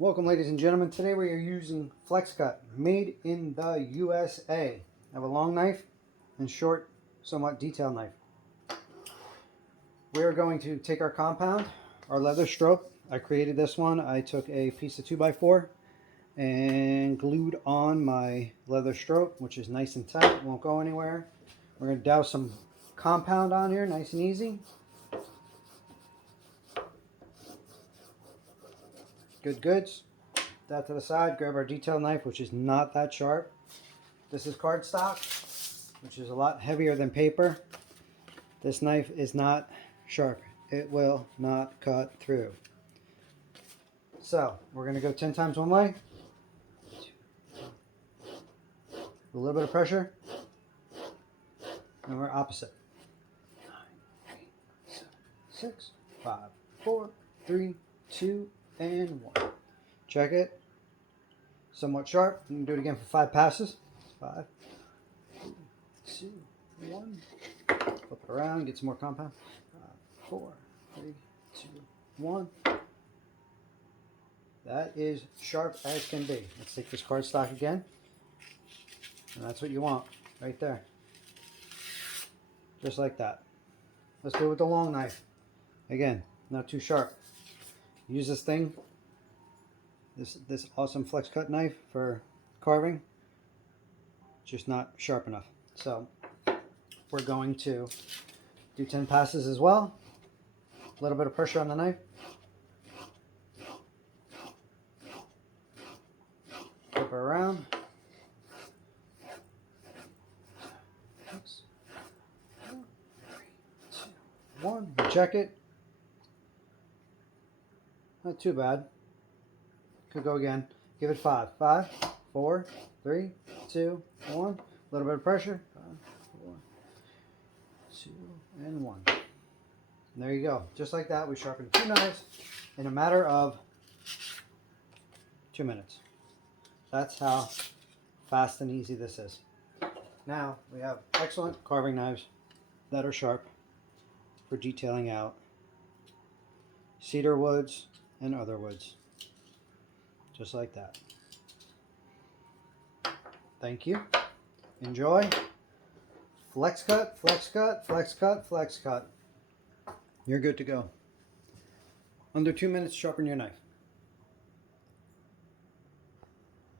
Welcome, ladies and gentlemen. Today we are using Flex Cut, made in the USA. I have a long knife and short, somewhat detailed knife. We are going to take our compound, our leather stroke. I created this one. I took a piece of 2x4 and glued on my leather stroke, which is nice and tight, won't go anywhere. We're going to douse some compound on here, nice and easy. Good goods. That to the side, grab our detail knife, which is not that sharp. This is cardstock, which is a lot heavier than paper. This knife is not sharp. It will not cut through. So we're going to go 10 times one way. A little bit of pressure. And we're opposite. 9, 8, 7, 6, 5, 4, 3, 2, and 1. Check it. Somewhat sharp. You can do it again for 5 passes. 5, 3, 2, 1. Flip it around, get some more compound. 5, 4, 3, 2, 1. That is sharp as can be. Let's take this cardstock again. And that's what you want right there. Just like that. Let's do it with the long knife. Again, not too sharp. Use this thing, this awesome Flex Cut knife for carving. Just not sharp enough. So we're going to do 10 passes as well. A little bit of pressure on the knife. Flip it around. 6, 4, 3, 2, 1. Check it. Not too bad. Could go again. Give it 5. 5, 4, 3, 2, 1. A little bit of pressure. 5, 4, 2, and 1. And there you go. Just like that, we sharpened 2 knives in a matter of 2 minutes. That's how fast and easy this is. Now we have excellent carving knives that are sharp for detailing out cedar woods and other woods. Just like that. Thank you. Enjoy. Flex cut, flex cut, flex cut, flex cut. You're good to go. Under 2 minutes, sharpen your knife.